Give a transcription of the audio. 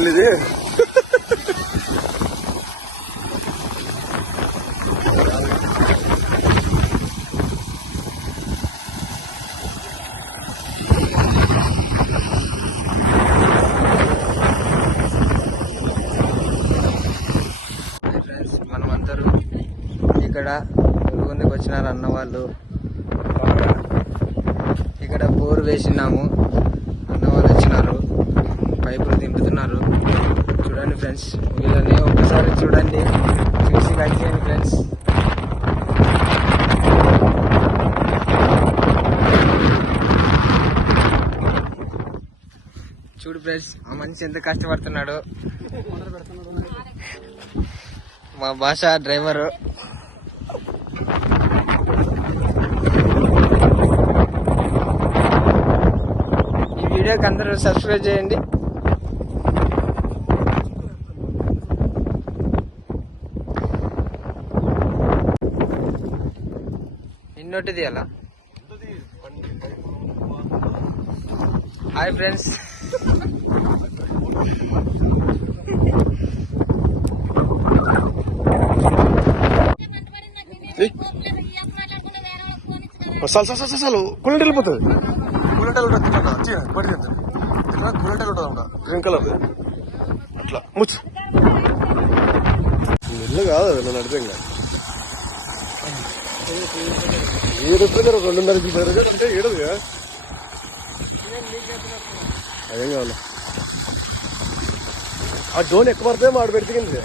చెల్లిది మనమందరూ ఇక్కడ మురుగుందుకు వచ్చినారు అన్న వాళ్ళు. ఇక్కడ బోర్ వేసినాము, అన్న వాళ్ళు వచ్చినారు, పైపులు దింపుతున్నారు. చూడండి ఫ్రెండ్స్, వీళ్ళని ఒకసారి చూడండి, చూసి కలిసేయండి ఫ్రెండ్స్. చూడు ఫ్రెండ్స్, ఆ మనిషి ఎంత కష్టపడుతున్నాడు. మా భాష డ్రైవరు. ఈ వీడియోకి అందరూ సబ్స్క్రైబ్ చేయండి. ఇన్నొట్టిది అలా. హాయ్ ఫ్రెండ్స్, చాలు కుల్లెంట వెళ్ళిపోతుంది. కుల్లెంటలు పడి కుల్లెంటలు ఉంటుంది గ్రీన్ కలర్ అట్లా ముచ్చు ఇల్లు కాదు అది నన్ను అడితే ఇంకా ఏడు 2.5 అంటే ఏడదుగా అదేం కావాలి. ఆ డోన్ ఎక్కువ పడితే మాడు పెడితే